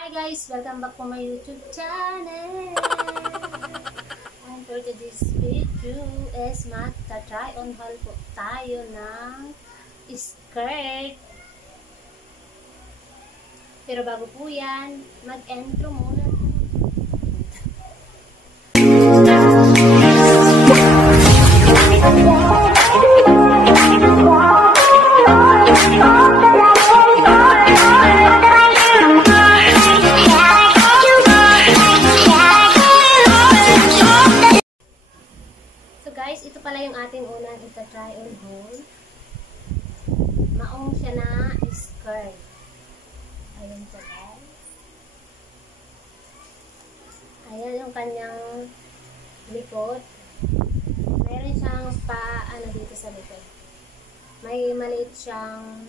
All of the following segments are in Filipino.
Hi guys! Welcome back to my YouTube channel! And for today's video is magta-try on haul po tayo ng skirt. Pero bago po yan, mag-intro muna. Guys, ito pala yung ating unang ita-try on haul. Maong siya na skirt. Ayan siya guys. Ayan yung kanyang likod. Meron siyang ano dito sa likod. May maliit siyang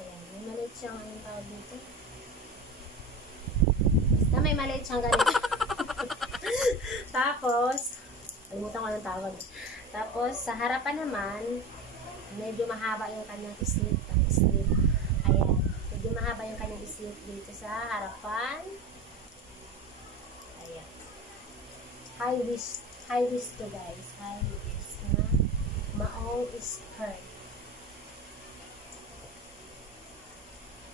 may maliit siyang anong tawag dito. Basta may maliit siyang ganito. Tapos kalimutan ko ng tawag. Tapos, sa harapan naman, medyo mahaba yung kanyang slip. Ayan. Medyo mahaba yung kanyang slip dito sa harapan. Ayan. High waist to guys. High waist na maong skirt.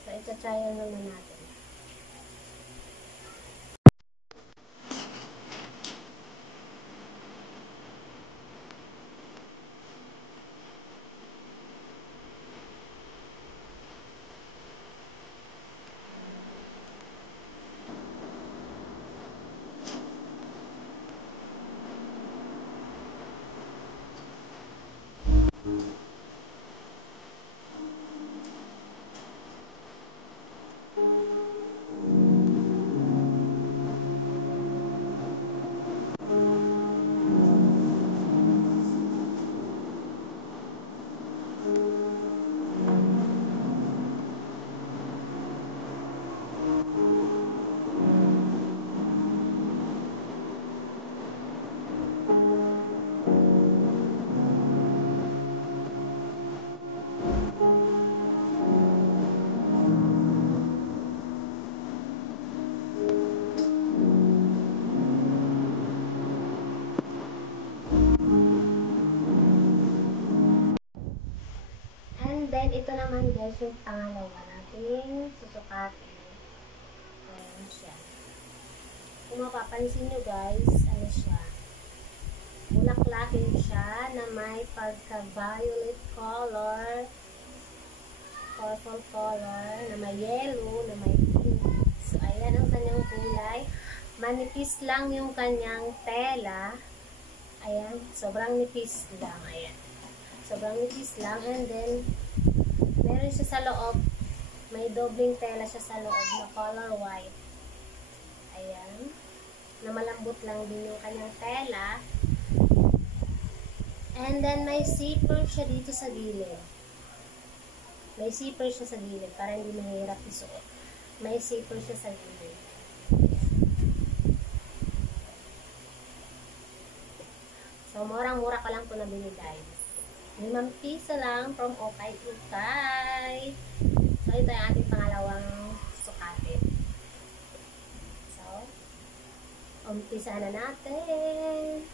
So, ito-try naman natin. Then, ito naman guys, yung pangalawa natin susukatin. Ayan siya. Kung mapapansin nyo guys, ano siya? Bulaklakin siya na may pagka-violet color, purple color, na may yellow, na may pink. So, ayan ang kanyang kulay. Manipis lang yung kanyang tela. Ayan, sobrang nipis lang. Ayan. Sobrang nipis lang. And then, meron siya sa loob. May dobling tela siya sa loob na color white. Ayan. Na malambot lang din yung kanyang tela. And then, may zipper siya dito sa gilid. May zipper siya sa gilid para hindi mahirap isuot. May zipper siya sa gilid. So, murang-mura ko lang po nabili guys. 5 piso lang from Okay Ukay. So, ito yung ating pangalawang sukatin. So, umpisa na natin.